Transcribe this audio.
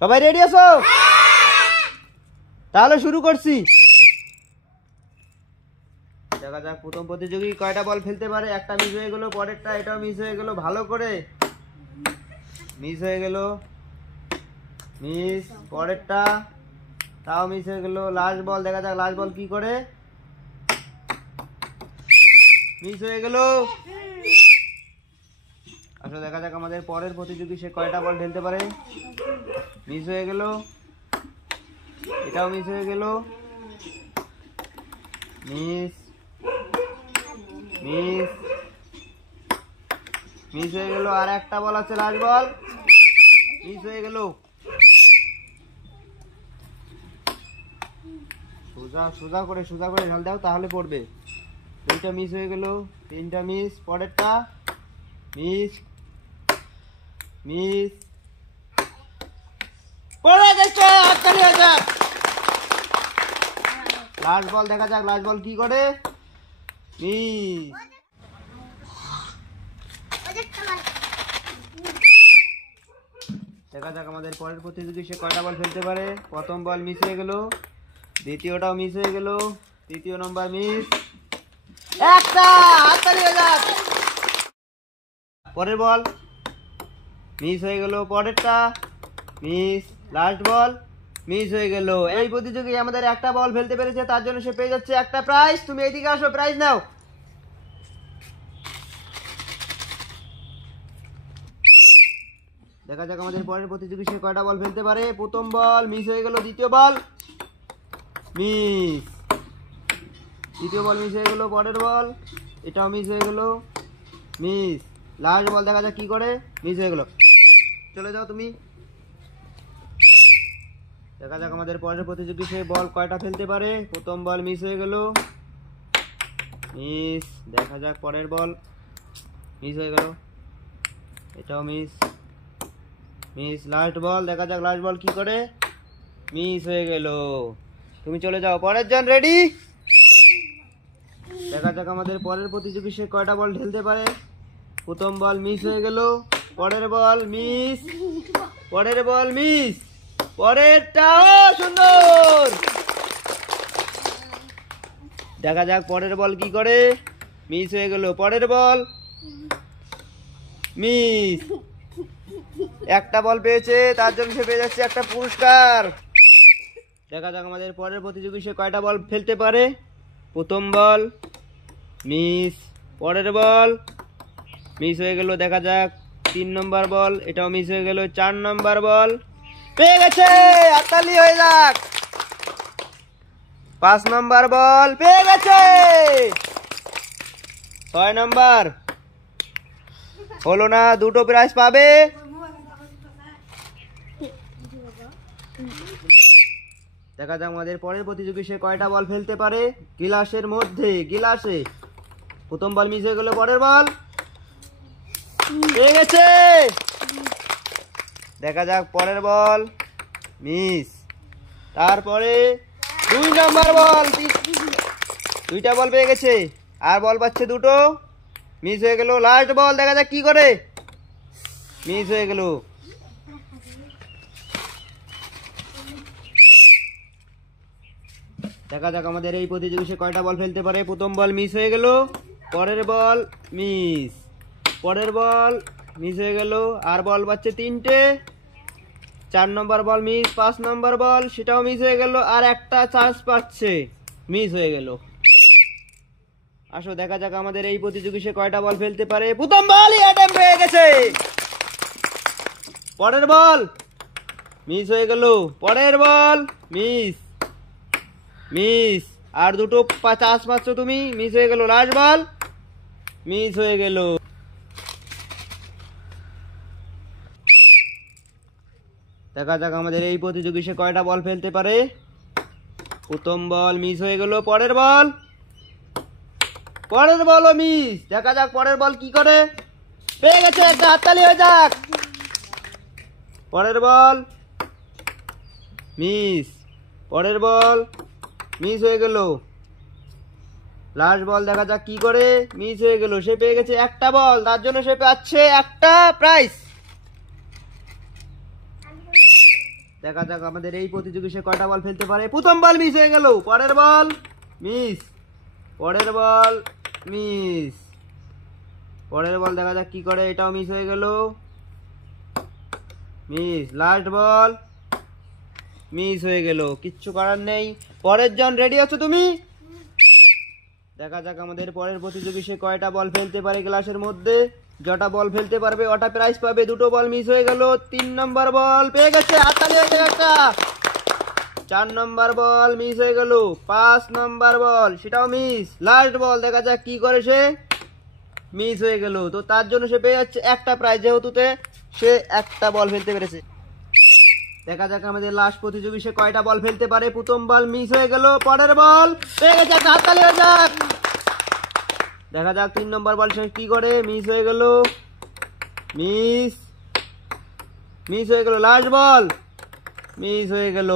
সবাই রেডি আছো? তাহলে শুরু করছি। দেখা যাক প্রথম প্রতিযোগী কয়টা বল ফেলতে পারে। একটা মিস হয়ে গেল, পরেরটা এটাও মিস হয়ে গেল। ভালো করে মিস হয়ে গেল, মিস, পরেরটা তাও মিস হয়ে গেল। লাস্ট বল, দেখা যাক লাস্ট বল কি করে। মিস হয়ে গেল। আসলে দেখা যাক আমাদের পরের প্রতিযোগী সে কয়টা বল ঢেলতে পারে। মিস হয়ে গেল, এটাও মিস হয়ে গেল। মিস, মিস, মিস হয়ে গেল। আর একটা বল আছে, লাস্ট বল, মিস হয়ে গেল। সোজা সোজা করে ঢাল দাও, তাহলে পড়বে। দুইটা মিস হয়ে গেল, তিনটা মিস, পরেরটা মিস, মিস, পড়ে গেছে। লাস্ট বল, দেখা যাক লাস্ট বল কি করে। মিস। দেখা যাক আমাদের পরের প্রতিযোগী সে কয়টা বল ফেলতে পারে। প্রথম বল মিস হয়ে গেল, দ্বিতীয়টাও মিস হয়ে গেল, তৃতীয় নম্বর মিস, একটা। হাততালি হয়ে যাক। পরের বল মিস হয়ে গেল, পরেরটা মিস, লাস্ট বল মিস হয়ে গেল। এই প্রতিযোগী আমাদের একটা বল ফেলতে পেরেছে, তার জন্য সে পেয়ে যাচ্ছে একটা প্রাইজ। তুমি এইদিকে আসো, প্রাইজ নাও। দেখা যাক আমাদের পরের প্রতিযোগী সে কয়টা বল ফেলতে পারে। প্রথম বল মিস হয়ে গেল, দ্বিতীয় বল মিস, তৃতীয় বল মিস হয়ে গেল, পরের বল এটাও মিস হয়ে গেল, মিস, লাস্ট বল দেখা যাক কি করে। মিস হয়ে গেল, চলে যাও তুমি। দেখা যাক আমাদের পরের প্রতিযোগী সে বল কয়টা ফেলতে পারে। প্রথম বল মিস হয়ে গেল, মিস, দেখা যাক পরের বল মিস হয়ে গেল, এটাও মিস, মিস, লাস্ট বল দেখা যাক লাস্ট বল কি করে। মিস হয়ে গেল, তুমি চলে যাও। পরের জন রেডি? দেখা যাক আমাদের পরের প্রতিযোগী সে কয়টা বল ঢেলতে পারে। প্রথম বল মিস হয়ে গেল, পরের বল মিস, পরের বল মিস, পরেরটাও সুন্দর। দেখা যাক পরের বল কি করে। মিস হয়ে গেল, পরের বল মিস, একটা বল পেয়েছে, তার জন্য সে পেয়ে যাচ্ছে একটা পুরস্কার। দেখা যাক আমাদের পরের প্রতিযোগী সে কয়টা বল ফেলতে পারে। প্রথম বল মিস, পরের বল মিস হয়ে গেল, দেখা যাক তিন নম্বর বল, এটাও মিস হয়ে গেল, চার নম্বর বল পেয়ে গেছে। হাততালি হয়ে যাক। পাঁচ নম্বর বল পেয়ে গেছে, ছয় নম্বর হলো না, দুটো প্রাইজ পাবে। দেখা যাক আমাদের পরের প্রতিযোগী সে কয়টা বল ফেলতে পারে। গিলাসের মধ্যে, গিলাসে প্রথম বল মিস হয়ে গেল, পরের বল পেয়ে গেছে। দেখা যাক পরের বল মিস, তারপরে দুই নম্বর বল, দুইটা বল পেয়ে গেছে, আর বল পাচ্ছে দুটো, মিস হয়ে গেল। লাস্ট বল দেখা যাক কি করে। মিস হয়ে গেল। দেখা যাক আমাদের এই প্রতিযোগী সে কয়টা বল ফেলতে পারে। প্রথম বল মিস হয়ে গেল, পরের বল মিস, পরের বল মিস হয়ে গেল, আর বল পাচ্ছে তিনটে, চার নম্বর বল মিস, পাঁচ নম্বর বল সেটাও মিস হয়ে গেল, আর একটা চান্স পাচ্ছে, মিস হয়ে গেল। আসো দেখা যাক আমাদের এই প্রতিযোগী সে কয়টা বল ফেলতে পারে। প্রথম বলই অ্যাটেম্প হয়ে গেছে, পরের বল মিস হয়ে গেল, পরের বল মিস, মিস, আর দুটো চান্স পাচ্ছ তুমি, মিস হয়ে গেল, লাস্ট বল মিস হয়ে গেল। দেখা যাক আমাদের এই প্রতিযোগী সে কয়টা বল ফেলতে পারে। প্রথম বল মিস হয়ে গেল, পরের বল, পরের বলও মিস, দেখা যাক পরের বল কি করে। পেয়ে গেছে, একটা হাততালি হয়ে যাক। পরের বল মিস, পরের বল মিস হয়ে গেল, লাস্ট বল দেখা যাক কি করে। মিস হয়ে গেল, সে পেয়ে গেছে একটা বল, তার জন্য সে পাচ্ছে একটা প্রাইজ। দেখা যাক আমাদের এই প্রতিযোগী সে কয়টা বল ফেলতে পারে। প্রথম বল মিস হয়ে গেল, পরের বল মিস, পরের বল মিস, পরের বল দেখা যাক কি করে, এটাও মিস হয়ে গেল, মিস, লাস্ট বল মিস হয়ে গেল, কিচ্ছু করার নেই। পরের জন রেডি আছো তুমি? দেখা যাক আমাদের পরের প্রতিযোগী সে কয়টা বল ফেলতে পারে গ্লাসের মধ্যে। যটা বল ফেলতে পারবে ওটা প্রাইজ পাবে। দুটো বল মিস হয়ে গেল, 3 নম্বর বল পেয়ে গেছে, হাততালি হয়ে গেছে একটা। 4 নম্বর বল মিস হয়ে গেল, 5 নম্বর বল সেটাও মিস, লাস্ট বল দেখা যাক কি করে, সে মিস হয়ে গেল। তো তার জন্য সে পেয়ে যাচ্ছে একটা প্রাইজ, যেহেতু সে একটা বল ফেলতে পেরেছে। দেখা যাক আমাদের লাস্ট প্রতিযোগী সে কয়টা বল ফেলতে পারে। প্রথম বল মিস হয়ে গেল, পরের বল পেয়ে গেছে, হাততালি হয়ে যাক। দেখা যাক 3 নম্বর বল সে কি করে, মিস হয়ে গেল, মিস, মিস হয়ে গেল, লাস্ট বল মিস হয়ে গেল।